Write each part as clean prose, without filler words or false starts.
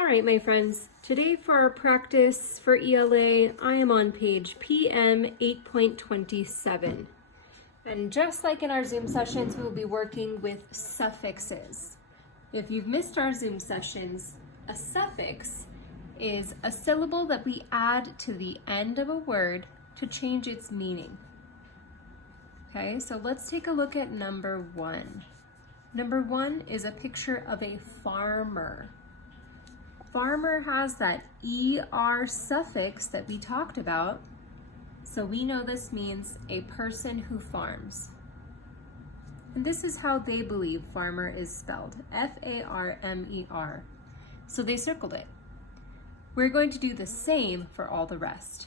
All right, my friends, today for our practice for ELA, I am on page PM 8.27. And just like in our Zoom sessions, we will be working with suffixes. If you've missed our Zoom sessions, a suffix is a syllable that we add to the end of a word to change its meaning. Okay, so let's take a look at number 1. Number 1 is a picture of a farmer. Farmer has that ER suffix that we talked about, so we know this means a person who farms. And this is how they believe farmer is spelled, F-A-R-M-E-R. So they circled it. We're going to do the same for all the rest.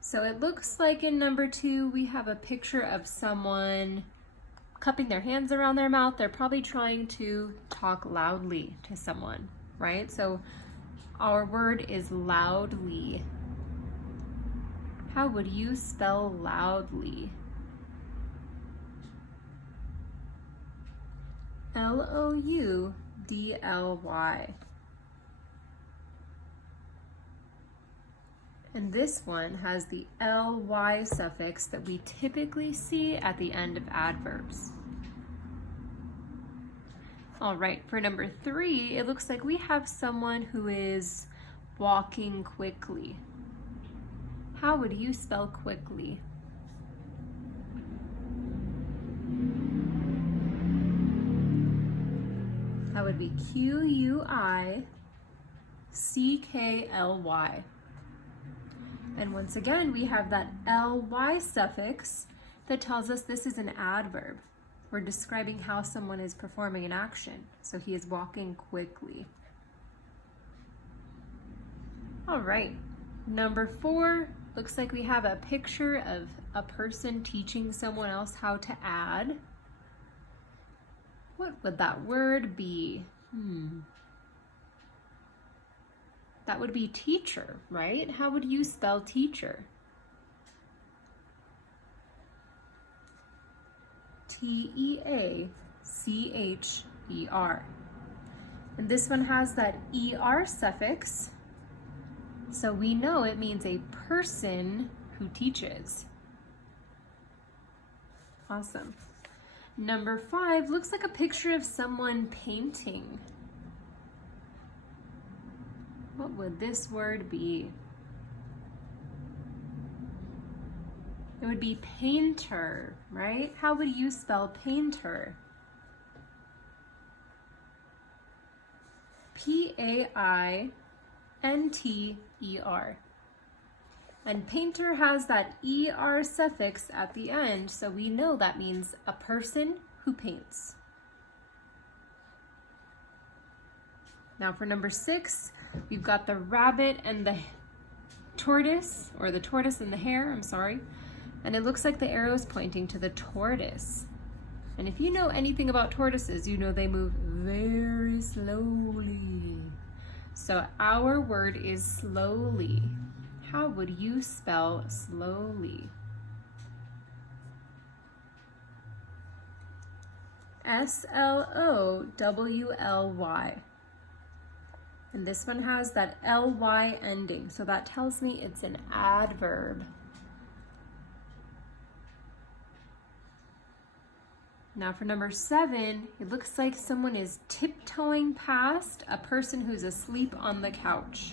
So it looks like in number 2, we have a picture of someone cupping their hands around their mouth. They're probably trying to talk loudly to someone, right? So our word is loudly. How would you spell loudly? L-O-U-D-L-Y. And this one has the ly suffix that we typically see at the end of adverbs. All right, for number 3, it looks like we have someone who is walking quickly. How would you spell quickly? That would be Q-U-I-C-K-L-Y. And once again, we have that ly suffix that tells us this is an adverb. We're describing how someone is performing an action. So he is walking quickly. All right, number 4, looks like we have a picture of a person teaching someone else how to add. What would that word be? That would be teacher, right? How would you spell teacher? T-E-A-C-H-E-R. And this one has that ER suffix, so we know it means a person who teaches. Awesome. Number 5 looks like a picture of someone painting. What would this word be? It would be painter, right? How would you spell painter? P-A-I-N-T-E-R. And painter has that ER suffix at the end, so we know that means a person who paints. Now for number 6, we've got the rabbit and the tortoise, or the tortoise and the hare, I'm sorry. And it looks like the arrow is pointing to the tortoise. And if you know anything about tortoises, you know they move very slowly. So our word is slowly. How would you spell slowly? S-L-O-W-L-Y. And this one has that ly ending, so that tells me it's an adverb. Now for number 7, it looks like someone is tiptoeing past a person who's asleep on the couch.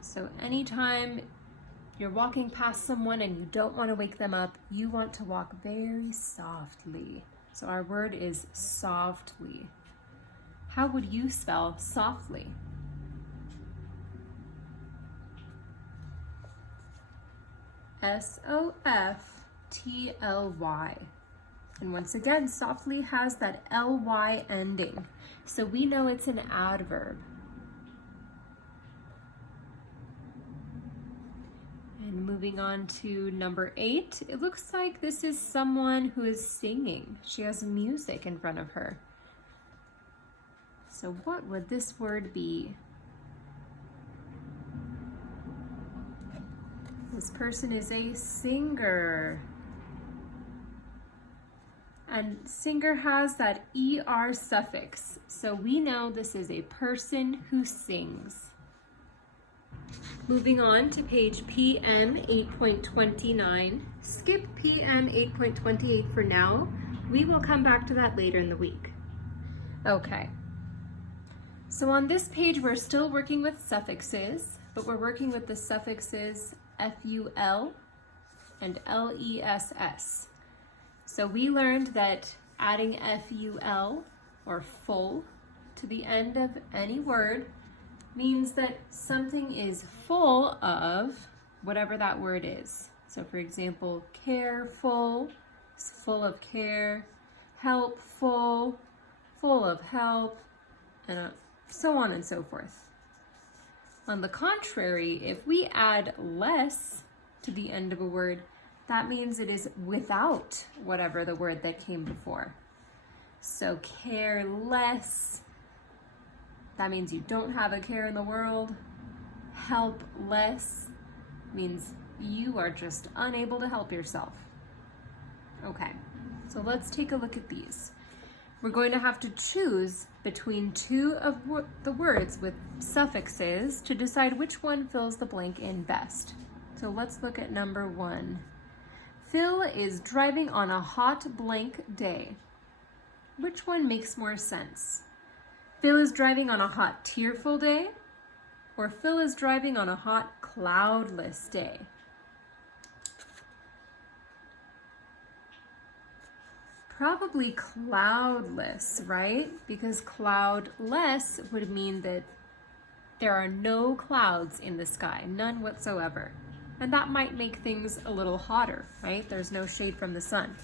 So anytime you're walking past someone and you don't want to wake them up, you want to walk very softly. So our word is softly. How would you spell softly? S-O-F-T-L-Y. And once again, softly has that ly ending, so we know it's an adverb. And moving on to number 8, it looks like this is someone who is singing. She has music in front of her. So what would this word be? This person is a singer. And singer has that ER suffix. So we know this is a person who sings. Moving on to page PM 8.29. Skip PM 8.28 for now. We will come back to that later in the week. Okay. So on this page, we're still working with suffixes, but we're working with the suffixes FUL and LESS. So we learned that adding FUL, or full, to the end of any word means that something is full of whatever that word is. So for example, careful is full of care, helpful, full of help, and so on and so forth. On the contrary, if we add less to the end of a word, that means it is without whatever the word that came before. So careless, that means you don't have a care in the world. Helpless means you are just unable to help yourself. Okay, so let's take a look at these. We're going to have to choose between two of the words with suffixes to decide which one fills the blank in best. So let's look at number 1. Phil is driving on a hot blank day. Which one makes more sense? Phil is driving on a hot tearful day, or Phil is driving on a hot cloudless day? Probably cloudless, right? Because cloudless would mean that there are no clouds in the sky, none whatsoever. And that might make things a little hotter, right? There's no shade from the sun.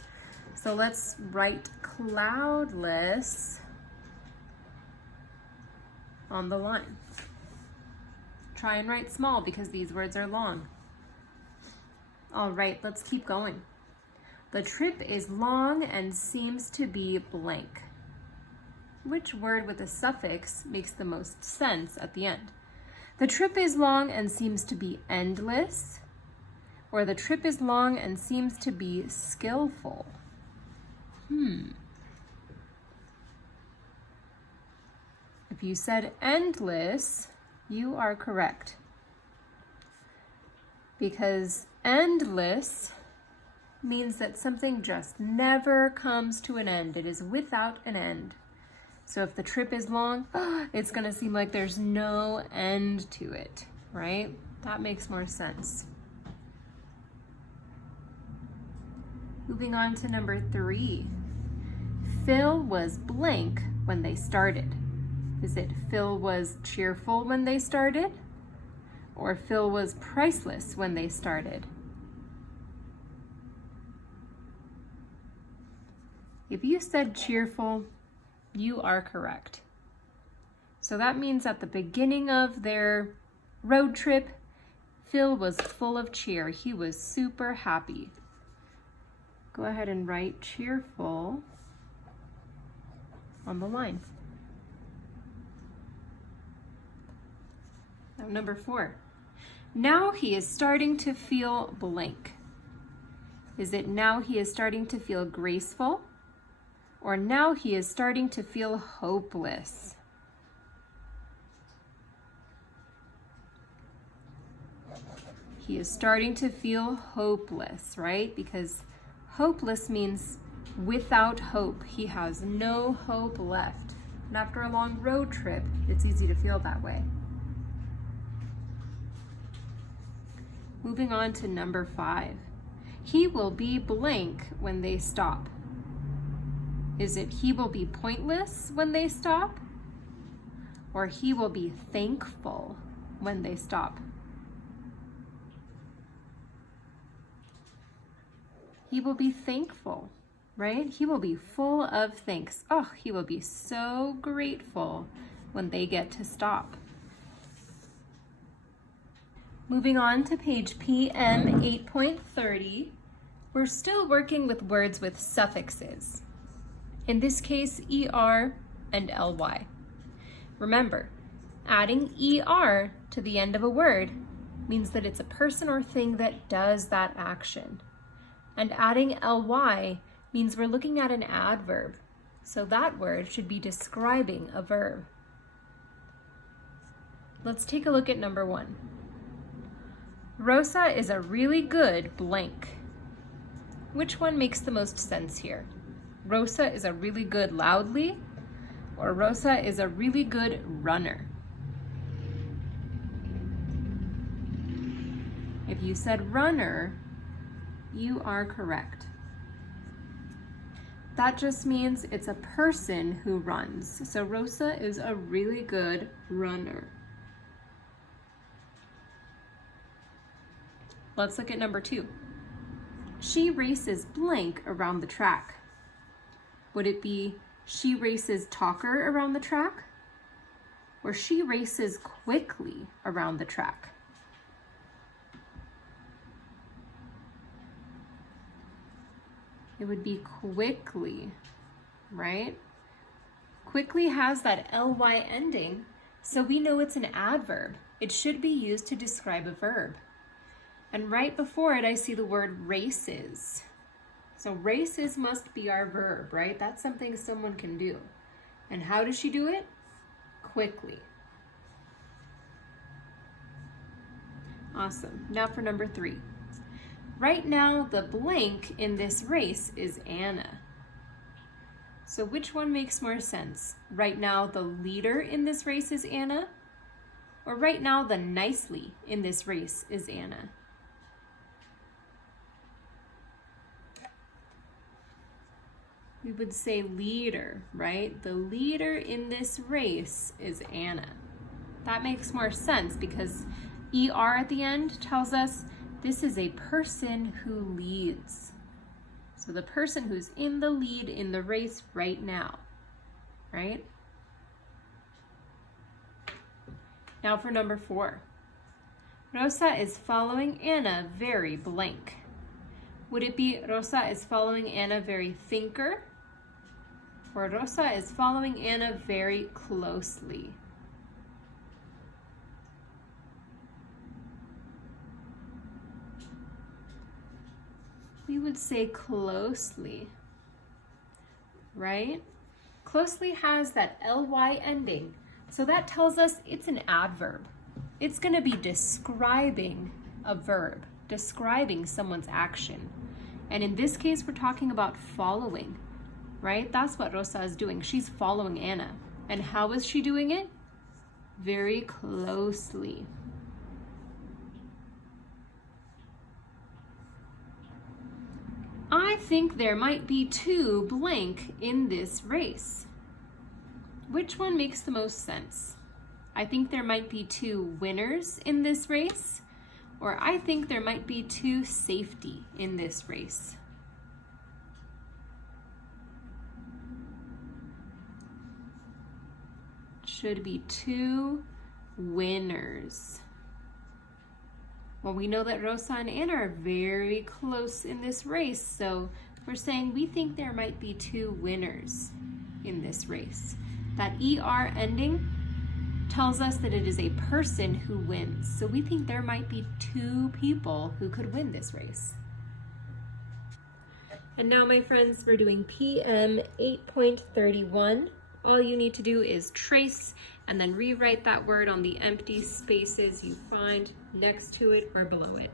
So let's write cloudless on the line. Try and write small because these words are long. All right, let's keep going. The trip is long and seems to be blank. Which word with a suffix makes the most sense at the end? The trip is long and seems to be endless, or the trip is long and seems to be skillful. If you said endless, you are correct. Because endless means that something just never comes to an end. It is without an end. So if the trip is long, it's going to seem like there's no end to it, right? That makes more sense. Moving on to number 3. Phil was blank when they started. Is it Phil was cheerful when they started? Or Phil was priceless when they started? If you said cheerful, you are correct. So that means at the beginning of their road trip, Phil was full of cheer. He was super happy. Go ahead and write cheerful on the line. Now, number 4. Now he is starting to feel blank. Is it now he is starting to feel graceful? Or now he is starting to feel hopeless? He is starting to feel hopeless, right? Because hopeless means without hope. He has no hope left. And after a long road trip, it's easy to feel that way. Moving on to number 5. He will be blank when they stop. Is it he will be pointless when they stop? Or he will be thankful when they stop? He will be thankful, right? He will be full of thanks. Oh, he will be so grateful when they get to stop. Moving on to page PM 8.30, we're still working with words with suffixes. In this case, ER and LY. Remember, adding ER to the end of a word means that it's a person or thing that does that action. And adding LY means we're looking at an adverb. So that word should be describing a verb. Let's take a look at number 1. Rosa is a really good blank. Which one makes the most sense here? Rosa is a really good loudly, or Rosa is a really good runner? If you said runner, you are correct. That just means it's a person who runs. So Rosa is a really good runner. Let's look at number 2. She races blank around the track. Would it be she races talker around the track? Or she races quickly around the track? It would be quickly, right? Quickly has that ly ending, so we know it's an adverb. It should be used to describe a verb. And right before it, I see the word races. So races must be our verb, right? That's something someone can do. And how does she do it? Quickly. Awesome. Now for number 3. Right now, the blank in this race is Anna. So which one makes more sense? Right now, the leader in this race is Anna? Or right now, the nicely in this race is Anna? We would say leader, right? The leader in this race is Anna. That makes more sense because ER at the end tells us this is a person who leads. So the person who's in the lead in the race right now, right? Now for number 4. Rosa is following Anna very blank. Would it be Rosa is following Anna very thinker? Or Rosa is following Anna very closely? We would say closely, right? Closely has that ly ending, so that tells us it's an adverb. It's going to be describing a verb, describing someone's action. And in this case, we're talking about following, right? That's what Rosa is doing. She's following Anna. And how is she doing it? Very closely. I think there might be 2 blank in this race. Which one makes the most sense? I think there might be 2 winners in this race, or I think there might be 2 safety in this race. Should be 2 winners. Well, we know that Rosa and Anna are very close in this race, so we're saying we think there might be 2 winners in this race. That ER ending tells us that it is a person who wins, so we think there might be 2 people who could win this race. And now, my friends, we're doing PM 8.31. All you need to do is trace and then rewrite that word on the empty spaces you find next to it or below it.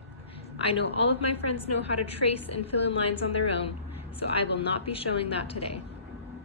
I know all of my friends know how to trace and fill in lines on their own, so I will not be showing that today.